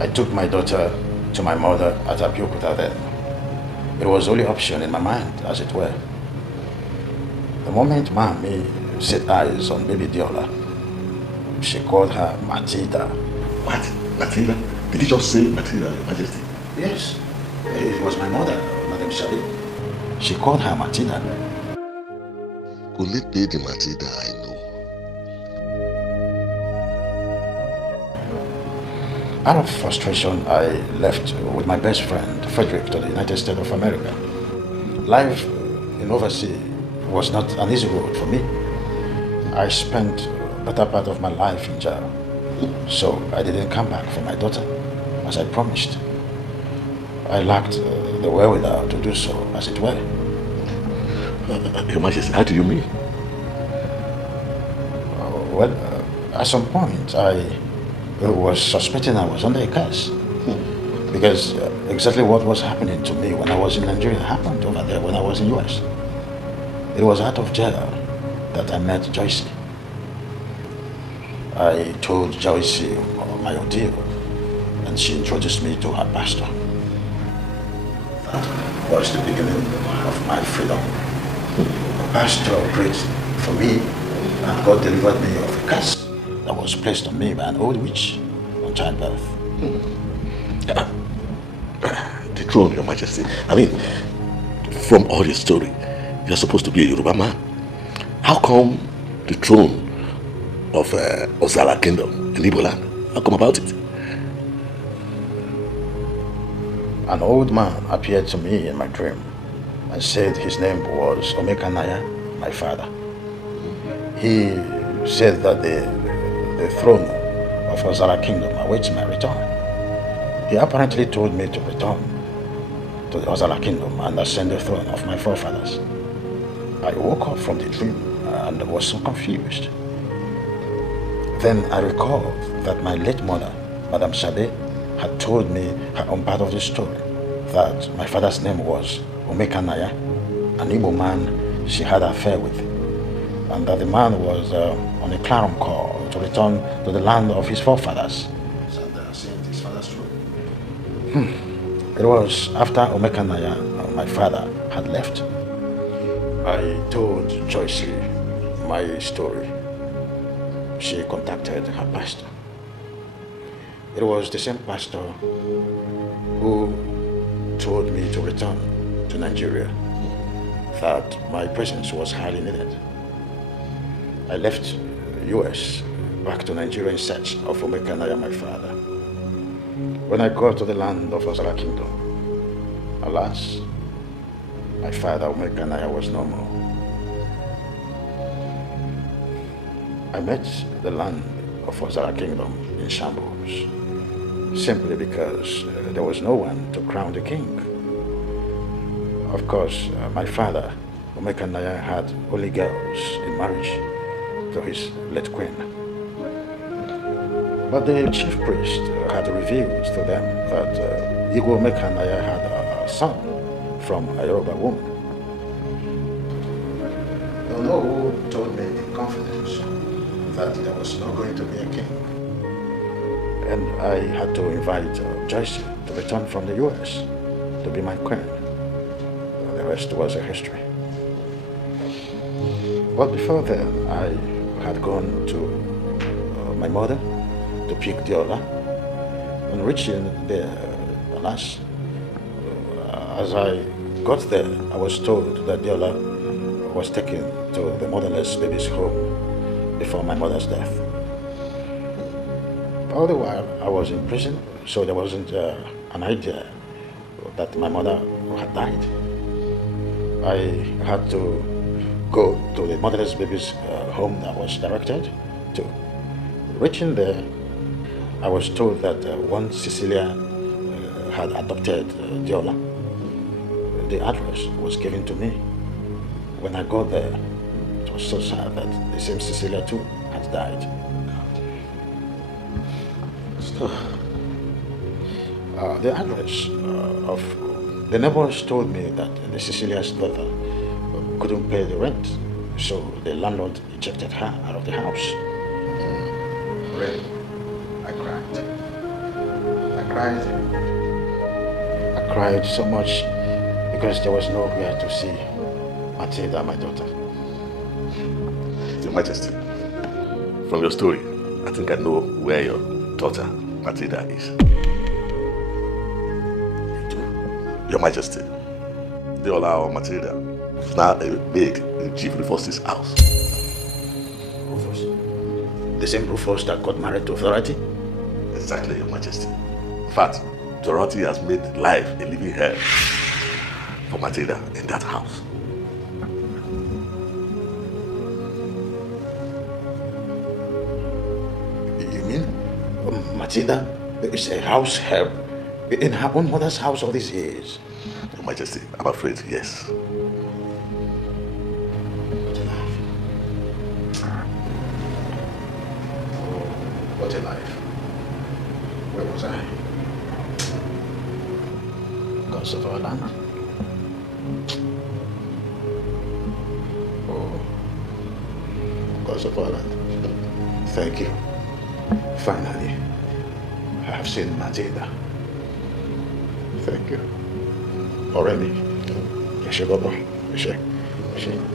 I took my daughter to my mother at Abeokuta then. It was the only option in my mind, as it were. The moment Mami set eyes on baby Diola, she called her Matilda. What? Matilda? Did you just say Matilda, Your Majesty? Yes, it was my mother, Madame Shadi. She called her Matilda. Could it be the Matilda I know? Out of frustration, I left with my best friend, Frederick, to the United States of America. Life in overseas was not an easy road for me. I spent the better part of my life in jail, so I didn't come back for my daughter, as I promised. I lacked the wherewithal to do so, as it were. Your Majesty, how do you mean? At some point, I was suspecting I was under a curse. Because exactly what was happening to me when I was in Nigeria happened over there when I was in US. It was out of jail that I met Joyce. I told Joyce my ordeal, and she introduced me to her pastor. That was the beginning of my freedom. The pastor prayed for me, and God delivered me of a curse that was placed on me by an old witch on childbirth. The throne, Your Majesty. I mean, from all your story, you're supposed to be a Yoruba man. How come the throne of Ozara Kingdom in Igbo land? How come about it? An old man appeared to me in my dream and said his name was Omekanaya, my father. He said that the throne of Ozara Kingdom awaits my return. He apparently told me to return to the Ozara Kingdom and ascend the throne of my forefathers. I woke up from the dream and was so confused. Then I recalled that my late mother, Madame Sade, had told me her own part of the story, that my father's name was Omekanaya, an Igbo man she had an affair with, and that the man was on a clarion call to return to the land of his forefathers and ascend his father's throne. It was after Omekanaya, my father, had left. I told Joyce my story. She contacted her pastor. It was the same pastor who told me to return to Nigeria, that my presence was highly needed. I left US back to Nigeria in search of Omekanaya, my father. When I got to the land of Ozara Kingdom, alas, my father Omekanaya was no more. I met the land of Ozara Kingdom in shambles, simply because there was no one to crown the king. Of course, my father, Omekanaya, had only girls in marriage to his late queen. But the chief priest had revealed to them that Igwe Omekanaya had a son from a Yoruba woman. No one told me in confidence that there was not going to be a king. And I had to invite Joyce to return from the US to be my queen. The rest was a history. But before then, I had gone to my mother to pick Diola. On reaching there, alas, as I got there, I was told that Diola was taken to the motherless baby's home before my mother's death. All the while I was in prison, so there wasn't an idea that my mother had died. I had to go to the motherless baby's home that was directed to. Reaching there, I was told that once Cecilia had adopted Diola, the address was given to me. When I got there, it was so sad that the same Cecilia too had died. The address of the neighbors told me that the Cecilia's daughter couldn't pay the rent, so the landlord ejected her out of the house. Really, I cried. I cried. I cried so much because there was nowhere to see Matilda, my daughter. Your Majesty, from your story, I think I know where your daughter, Matilda, is. Your Majesty, they allow Matilda now a maid in Chief Rufus' house. Rufus? The same Rufus that got married to Authority? Exactly, Your Majesty. In fact, Dorothy has made life a living hell for Matilda in that house. You mean Matilda is a house help in her own mother's house all these years? Your Majesty, I'm afraid, yes. What a life. Where was I? Gods of our land. Oh, gods of our land. Thank you. Finally, I have seen Matilda. Thank you. Already. Yes, Baba. Yes,